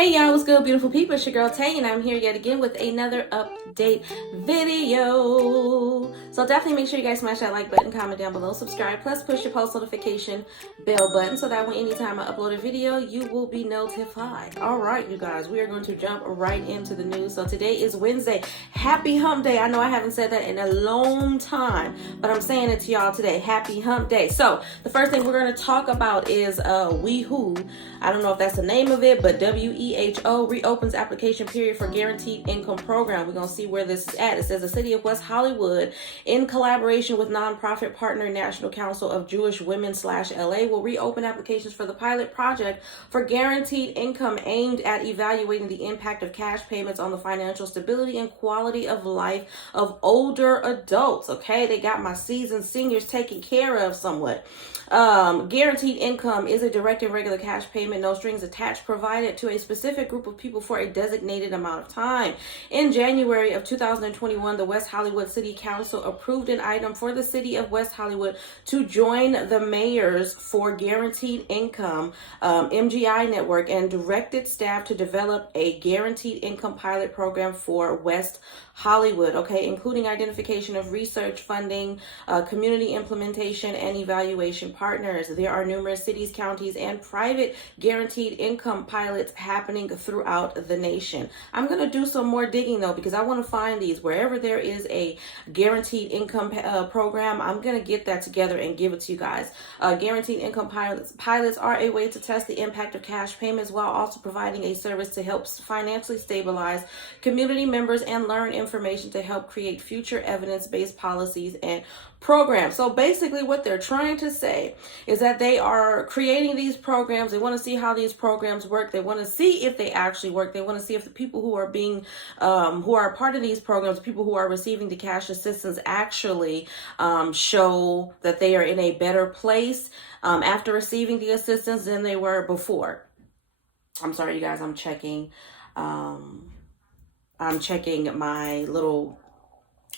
Hey y'all, what's good, beautiful people? It's your girl Tay, and I'm here yet again with another update video. So definitely make sure you guys smash that like button, comment down below, subscribe, plus push your post notification bell button so that when anytime I upload a video, you will be notified. All right, you guys, we are going to jump right into the news. So today is Wednesday. Happy Hump Day. I know I haven't said that in a long time, but I'm saying it to y'all today. Happy Hump Day. So the first thing we're going to talk about is WeWho. I don't know if that's the name of it, but WEHO reopens application period for guaranteed income program. We're going to see where this is at. It says the city of West Hollywood, in collaboration with nonprofit partner National Council of Jewish Women /LA, will reopen applications for the pilot project for guaranteed income aimed at evaluating the impact of cash payments on the financial stability and quality of life of older adults. Okay, they got my seasoned seniors taken care of somewhat. Guaranteed income is a direct and regular cash payment, no strings attached, provided to a specific group of people for a designated amount of time. In January of 2021, the West Hollywood City Council approved an item for the city of West Hollywood to join the Mayors for Guaranteed Income MGI network and directed staff to develop a guaranteed income pilot program for West Hollywood, okay, including identification of research funding, community implementation, and evaluation partners. There are numerous cities, counties, and private guaranteed income pilots happening throughout the nation. I'm going to do some more digging though, because I want to find these. Wherever there is a guaranteed income program, I'm going to get that together and give it to you guys. Guaranteed income pilots are a way to test the impact of cash payments while also providing a service to help financially stabilize community members and learn information to help create future evidence-based policies and programs. So basically what they're trying to say is that they are creating these programs. They want to see how these programs work. They want to see if they actually work. They want to see if the people who are being who are part of these programs, people who are receiving the cash assistance, actually show that they are in a better place after receiving the assistance than they were before. I'm sorry, you guys, I'm checking my little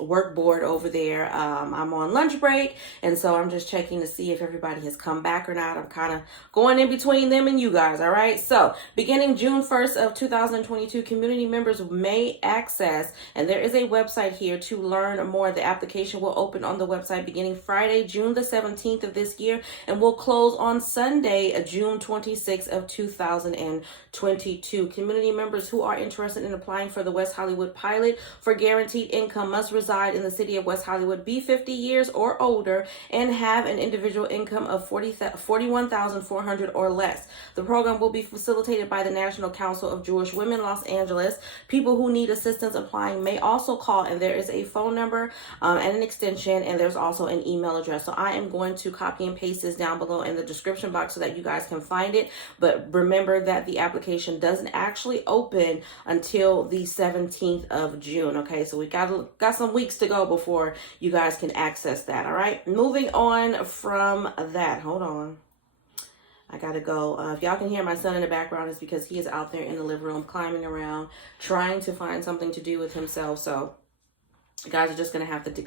work board over there. I'm on lunch break, and so I'm just checking to see if everybody has come back or not. I'm kind of going in between them and you guys. All right, so beginning June 1st of 2022, community members may access, and there is a website here to learn more. The application will open on the website beginning Friday, June the 17th of this year, and will close on Sunday, June 26th of 2022. Community members who are interested in applying for the West Hollywood pilot for guaranteed income must reside in the city of West Hollywood, be 50 years or older, and have an individual income of $41,400 or less. The program will be facilitated by the National Council of Jewish Women, Los Angeles. People who need assistance applying may also call, and there is a phone number and an extension, and there's also an email address. So I am going to copy and paste this down below in the description box so that you guys can find it. But remember that the application doesn't actually open until the 17th of June. Okay, so we got some weeks to go before you guys can access that. All right, moving on from that. Hold on, I gotta go. If y'all can hear my son in the background, it's because he is out there in the living room climbing around trying to find something to do with himself. So you guys are just gonna have to you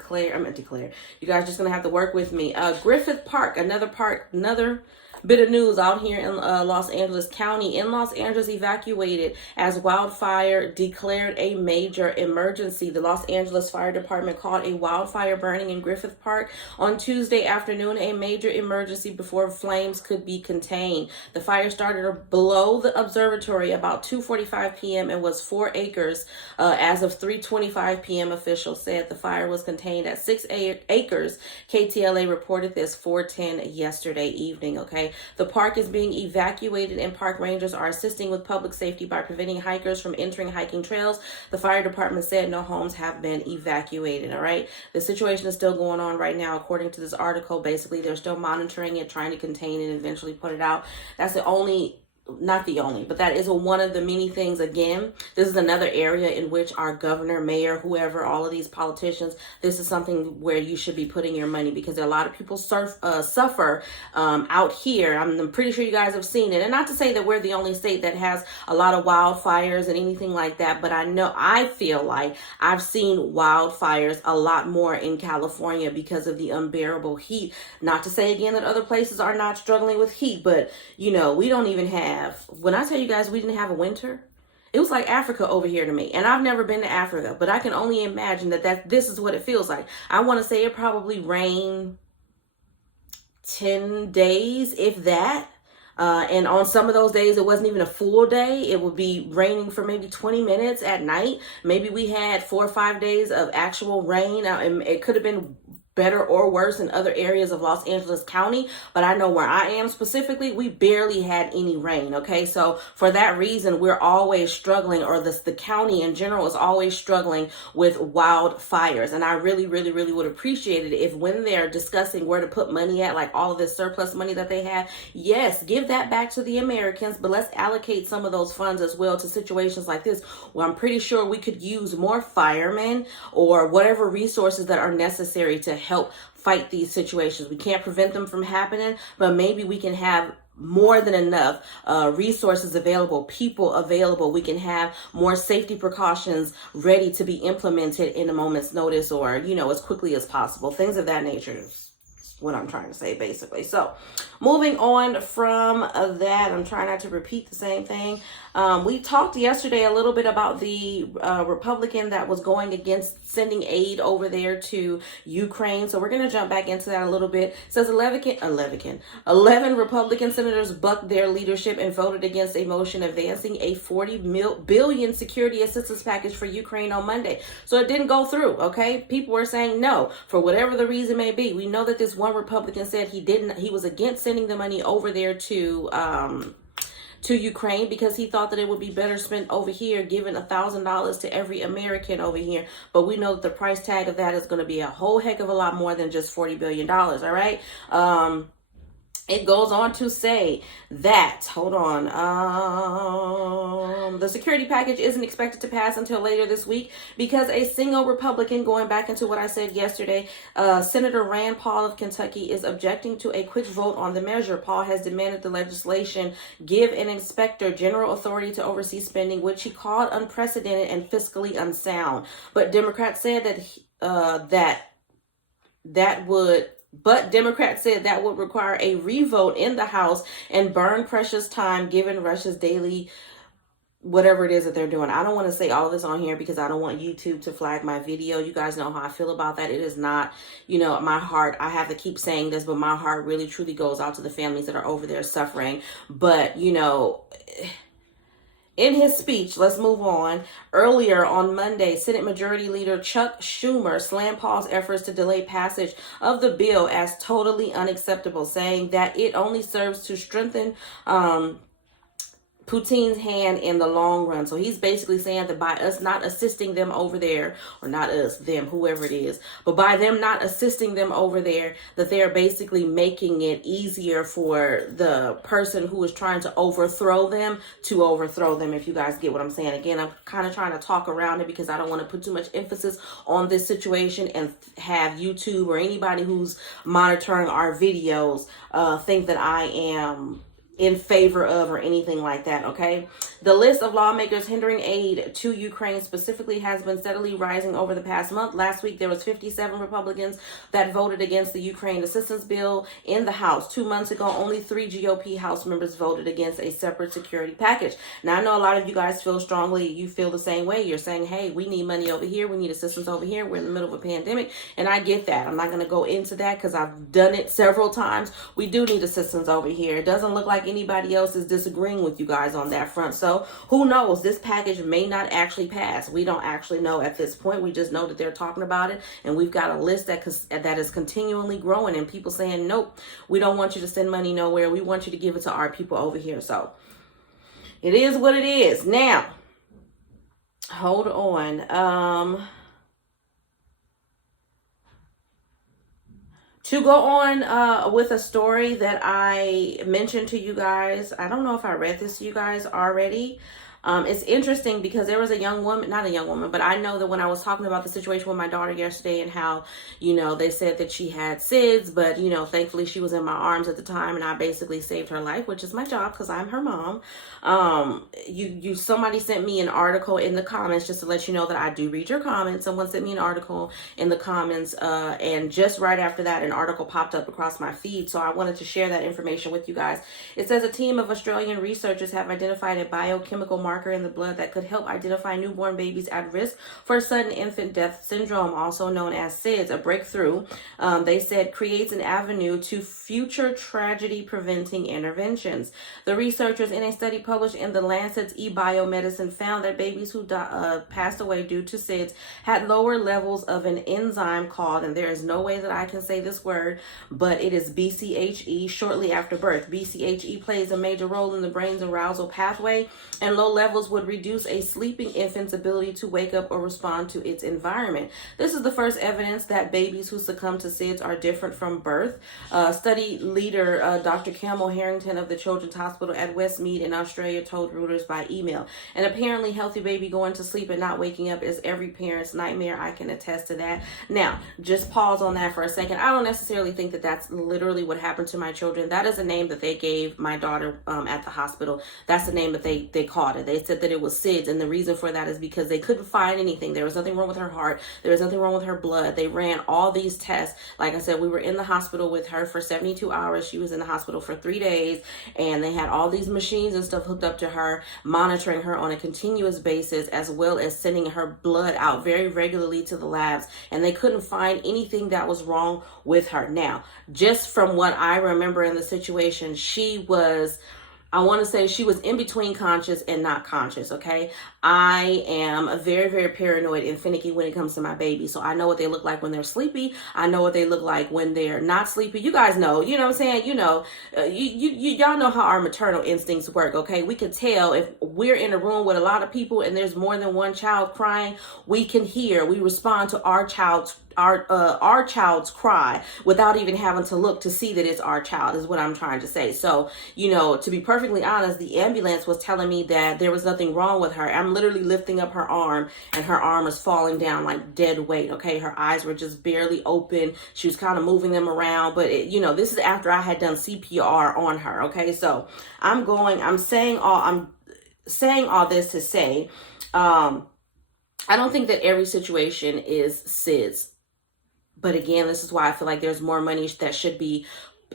guys are just gonna have to work with me. Griffith Park, another bit of news out here in Los Angeles County. In Los Angeles, evacuated as wildfire declared a major emergency. The Los Angeles Fire Department called a wildfire burning in Griffith Park on Tuesday afternoon a major emergency before flames could be contained. The fire started below the observatory about 2:45 p.m. and was 4 acres as of 3:25 p.m. Officials said the fire was contained at 6 acres. KTLA reported this 4:10 yesterday evening. Okay, the park is being evacuated, and park rangers are assisting with public safety by preventing hikers from entering hiking trails. The fire department said no homes have been evacuated. All right, the situation is still going on right now, according to this article. Basically, they're still monitoring it, trying to contain it, and eventually put it out. That's the only not the only, but that is one of the many things. Again, this is another area in which our governor, mayor, whoever, all of these politicians, this is something where you should be putting your money, because a lot of people suffer out here. I'm pretty sure you guys have seen it. And not to say that we're the only state that has a lot of wildfires and anything like that, but I feel like I've seen wildfires a lot more in California because of the unbearable heat. Not to say again that other places are not struggling with heat, but you know, we don't even have when I tell you guys we didn't have a winter, it was like Africa over here to me. And I've never been to Africa, but I can only imagine that this is what it feels like. I want to say it probably rained 10 days, if that. And on some of those days, it wasn't even a full day. It would be raining for maybe 20 minutes at night. Maybe we had 4 or 5 days of actual rain. And it could have been better or worse in other areas of Los Angeles County, but I know where I am specifically, we barely had any rain. Okay, so for that reason, we're always struggling, or the county in general is always struggling with wildfires. And I really, really, really would appreciate it if, when they're discussing where to put money at, like all of this surplus money that they have, yes, give that back to the Americans, but let's allocate some of those funds as well to situations like this, where I'm pretty sure we could use more firemen or whatever resources that are necessary to help fight these situations. We can't prevent them from happening, but maybe we can have more than enough resources available, people available. We can have more safety precautions ready to be implemented in a moment's notice, or, you know, as quickly as possible. Things of that nature is what I'm trying to say, basically. So moving on from that, I'm trying not to repeat the same thing. We talked yesterday a little bit about the Republican that was going against sending aid over there to Ukraine. So we're going to jump back into that a little bit. It says 11 Republican senators bucked their leadership and voted against a motion advancing a $40 billion security assistance package for Ukraine on Monday. So it didn't go through, okay? People were saying no, for whatever the reason may be. We know that this one Republican said he was against sending the money over there to Ukraine because he thought that it would be better spent over here, giving $1,000 to every American over here. But we know that the price tag of that is going to be a whole heck of a lot more than just $40 billion. All right. It goes on to say that, the security package isn't expected to pass until later this week because a single Republican, going back into what I said yesterday, Senator Rand Paul of Kentucky, is objecting to a quick vote on the measure. Paul has demanded the legislation give an inspector general authority to oversee spending, which he called unprecedented and fiscally unsound. But Democrats said Democrats said that would require a revote in the House and burn precious time given Russia's daily whatever it is that they're doing. I don't want to say all of this on here because I don't want YouTube to flag my video. You guys know how I feel about that. It is not, my heart. I have to keep saying this, but my heart really truly goes out to the families that are over there suffering. But, in his speech, let's move on. Earlier on Monday, Senate Majority Leader Chuck Schumer slammed Paul's efforts to delay passage of the bill as totally unacceptable, saying that it only serves to strengthen Putin's hand in the long run. So he's basically saying that by us not assisting them over there, or not us, them, whoever it is, but by them not assisting them over there, that they're basically making it easier for the person who is trying to overthrow them to overthrow them, if you guys get what I'm saying. Again, I'm kind of trying to talk around it because I don't want to put too much emphasis on this situation and have YouTube or anybody who's monitoring our videos think that I am in favor of or anything like that, okay? The list of lawmakers hindering aid to Ukraine specifically has been steadily rising over the past month. Last week, there was 57 Republicans that voted against the Ukraine assistance bill in the House. 2 months ago, only 3 GOP House members voted against a separate security package. Now, I know a lot of you guys feel strongly, you feel the same way. You're saying, hey, we need money over here. We need assistance over here. We're in the middle of a pandemic. And I get that. I'm not going to go into that because I've done it several times. We do need assistance over here. It doesn't look like anybody else is disagreeing with you guys on that front. So who knows? This package may not actually pass. We don't actually know at this point. We just know that they're talking about it, and we've got a list that is continually growing, and people saying, nope, we don't want you to send money nowhere. We want you to give it to our people over here. So it is what it is. Now, hold on. To go on with a story that I mentioned to you guys, I don't know if I read this to you guys already, It's interesting because there was a young woman, not a young woman, but I know that when I was talking about the situation with my daughter yesterday and how, they said that she had SIDS, but, thankfully she was in my arms at the time and I basically saved her life, which is my job because I'm her mom. Somebody sent me an article in the comments, just to let you know that I do read your comments. Someone sent me an article in the comments, and just right after that, an article popped up across my feed. So I wanted to share that information with you guys. It says a team of Australian researchers have identified a biochemical marker in the blood that could help identify newborn babies at risk for sudden infant death syndrome, also known as SIDS, a breakthrough, they said, creates an avenue to future tragedy preventing interventions. The researchers in a study published in the Lancet's eBiomedicine found that babies who passed away due to SIDS had lower levels of an enzyme called, and there is no way that I can say this word, but it is BCHE shortly after birth. BCHE plays a major role in the brain's arousal pathway, and low levels would reduce a sleeping infant's ability to wake up or respond to its environment. This is the first evidence that babies who succumb to SIDS are different from birth. Study leader Dr. Camel Harrington of the Children's Hospital at Westmead in Australia told Reuters by email. An apparently healthy baby going to sleep and not waking up is every parent's nightmare. I can attest to that. Now, just pause on that for a second. I don't necessarily think that that's literally what happened to my children. That is a name that they gave my daughter at the hospital. That's the name that they called it. They said that it was SIDS, and the reason for that is because they couldn't find anything. There was nothing wrong with her heart. There was nothing wrong with her blood. They ran all these tests. Like I said, we were in the hospital with her for 72 hours. She was in the hospital for 3 days, and they had all these machines and stuff hooked up to her, monitoring her on a continuous basis, as well as sending her blood out very regularly to the labs, and they couldn't find anything that was wrong with her. Now, just from what I remember in the situation, I want to say she was in between conscious and not conscious, okay? I am very, very paranoid and finicky when it comes to my baby. So I know what they look like when they're sleepy. I know what they look like when they're not sleepy. You guys know, you know what I'm saying? Y'all know how our maternal instincts work, okay? We can tell if we're in a room with a lot of people and there's more than one child crying, we respond to our child's cry without even having to look to see that it's our child, is what I'm trying to say. So, to be perfectly honest, the ambulance was telling me that there was nothing wrong with her. I'm literally lifting up her arm and her arm is falling down like dead weight. Okay. Her eyes were just barely open. She was kind of moving them around, but this is after I had done CPR on her. Okay. So I'm saying all this to say, I don't think that every situation is SIDS. But again, this is why I feel like there's more money that should be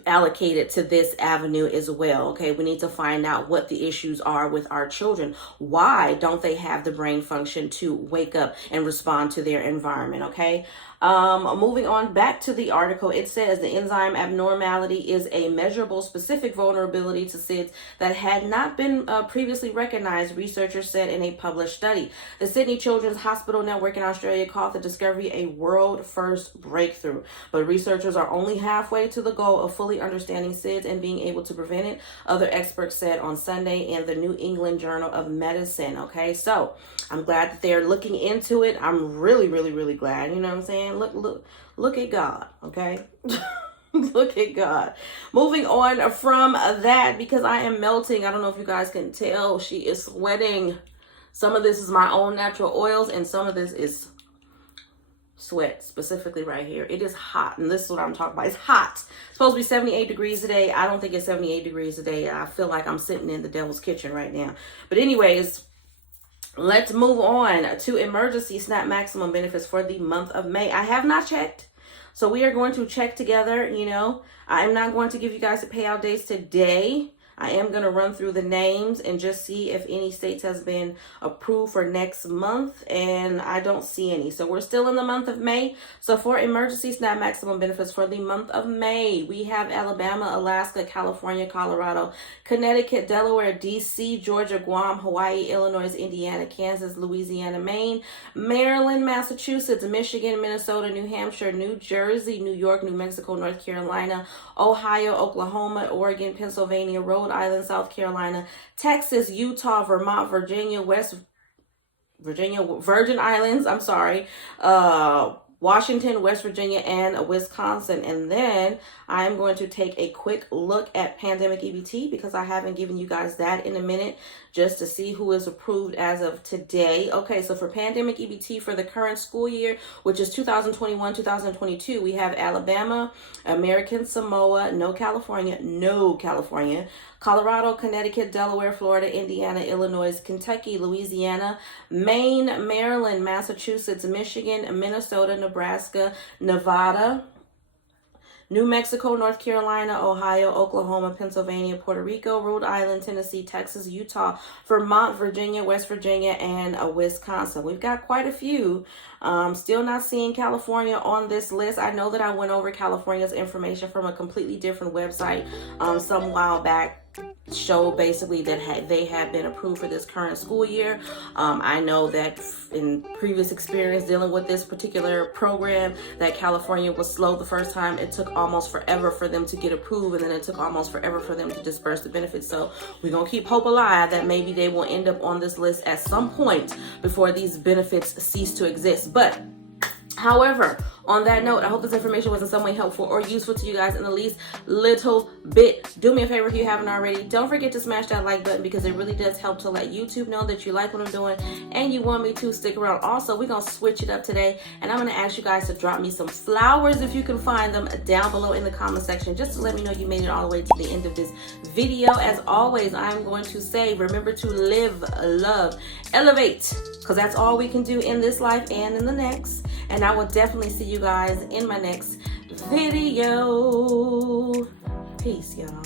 allocated to this avenue as well. Okay, we need to find out what the issues are with our children. Why don't they have the brain function to wake up and respond to their environment? Okay. Moving on back to the article, it says the enzyme abnormality is a measurable specific vulnerability to SIDS that had not been previously recognized, researchers said in a published study. The Sydney Children's Hospital Network in Australia called the discovery a world first breakthrough, but researchers are only halfway to the goal of fully understanding SIDS and being able to prevent it, other experts said on Sunday in the New England Journal of Medicine. Okay, so I'm glad that they're looking into it. I'm really, really, really glad. You know what I'm saying? Look at God, okay? Look at God. Moving on from that, because I am melting. I don't know if you guys can tell. She is sweating. Some of this is my own natural oils, and some of this is sweat, specifically right here. It is hot, and this is what I'm talking about. It's hot. It's supposed to be 78 degrees today. I don't think it's 78 degrees today. I feel like I'm sitting in the devil's kitchen right now. But anyways, let's move on to emergency SNAP maximum benefits for the month of May. I have not checked, so we are going to check together. I'm not going to give you guys the payout dates today. I am going to run through the names and just see if any states has been approved for next month, and I don't see any. So we're still in the month of May. So for emergency SNAP maximum benefits for the month of May, we have Alabama, Alaska, California, Colorado, Connecticut, Delaware, DC, Georgia, Guam, Hawaii, Illinois, Indiana, Kansas, Louisiana, Maine, Maryland, Massachusetts, Michigan, Minnesota, New Hampshire, New Jersey, New York, New Mexico, North Carolina, Ohio, Oklahoma, Oregon, Pennsylvania, Rhode Island, South Carolina, Texas, Utah, Vermont, Virginia, Virgin Islands, Washington, West Virginia, and Wisconsin. And then I'm going to take a quick look at pandemic EBT because I haven't given you guys that in a minute, just to see who is approved as of today. Okay, so for pandemic EBT for the current school year, which is 2021-2022, we have Alabama, American Samoa, no California, Colorado, Connecticut, Delaware, Florida, Indiana, Illinois, Kentucky, Louisiana, Maine, Maryland, Massachusetts, Michigan, Minnesota, Nebraska, Nevada, New Mexico, North Carolina, Ohio, Oklahoma, Pennsylvania, Puerto Rico, Rhode Island, Tennessee, Texas, Utah, Vermont, Virginia, West Virginia, and Wisconsin. We've got quite a few. Still not seeing California on this list. I know that I went over California's information from a completely different website some while back. Show basically that they have been approved for this current school year. I know that in previous experience dealing with this particular program that California was slow the first time. It took almost forever for them to get approved, and then it took almost forever for them to disperse the benefits. So we're gonna keep hope alive that maybe they will end up on this list at some point before these benefits cease to exist. But however, on that note, I hope this information was in some way helpful or useful to you guys in the least little bit. Do me a favor if you haven't already. Don't forget to smash that like button because it really does help to let YouTube know that you like what I'm doing and you want me to stick around. Also, we're going to switch it up today, and I'm going to ask you guys to drop me some flowers if you can find them down below in the comment section, just to let me know you made it all the way to the end of this video. As always, I'm going to say, remember to live, love, elevate, because that's all we can do in this life and in the next. And I will definitely see you guys in my next video. Peace, y'all.